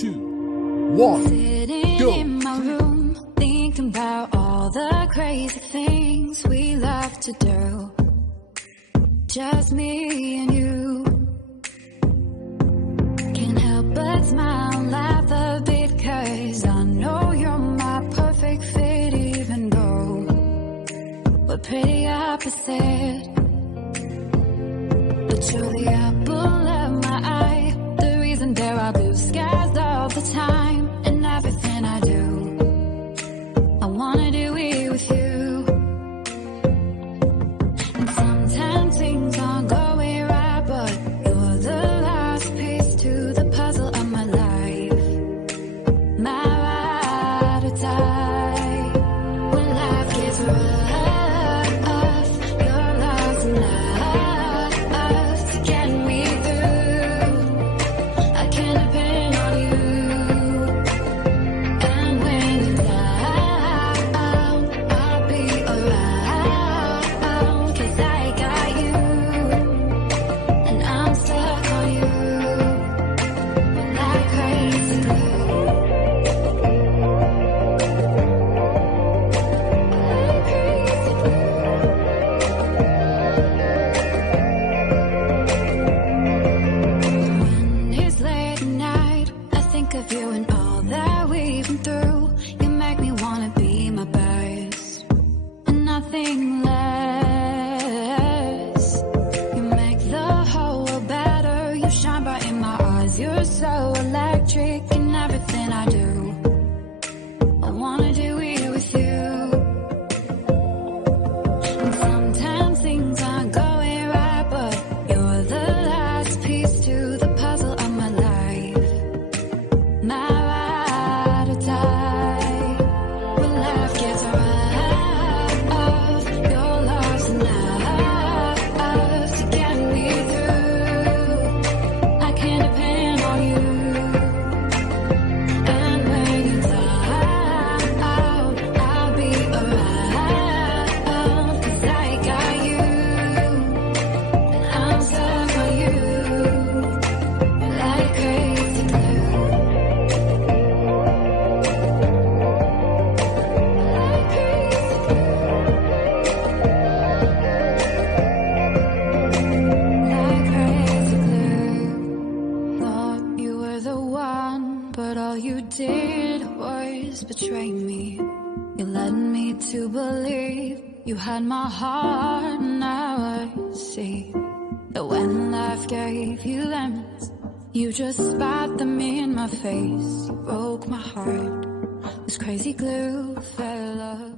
2, 1, Sitting go. in my room, thinking about all the crazy things we love to do. Just me and you. Can't help but smile and laugh a bit, 'cause I know you're my perfect fit, even though we're pretty opposite. But you're the apple of my eye, the reason there are blue skies all the time. And everything I do, I wanna do it with you. And sometimes things aren't going right, but you're the last piece to the puzzle of my life. My ride or die. When life gets rough, you're lost enough to get me through. I can depend on you. And when you're down, I'll be around, 'cause I got you. And I'm stuck on you like crazy glue. Like crazy glue. When it's late at night, I think of you and all that we've been through. You make me wanna be my best and nothing less. You make the whole world better. You shine bright in my eyes. You're so electric in everything I do. I wanna do it with you. And sometimes things aren't going right, but you're the last piece to the puzzle of my life. My ride or die. When life gets rough, you're lost enough to get me through. I can depend on you. And when you're down, I'll be around, 'cause I got you. And I'm stuck on you like crazy glue. Like crazy glue. Like crazy glue. Thought you were the one, but all you did was betray me. You led me to believe you had my heart. Now I see that when life gave you lemons, you just spat them in my face. You broke my heart. This crazy glue fell apart.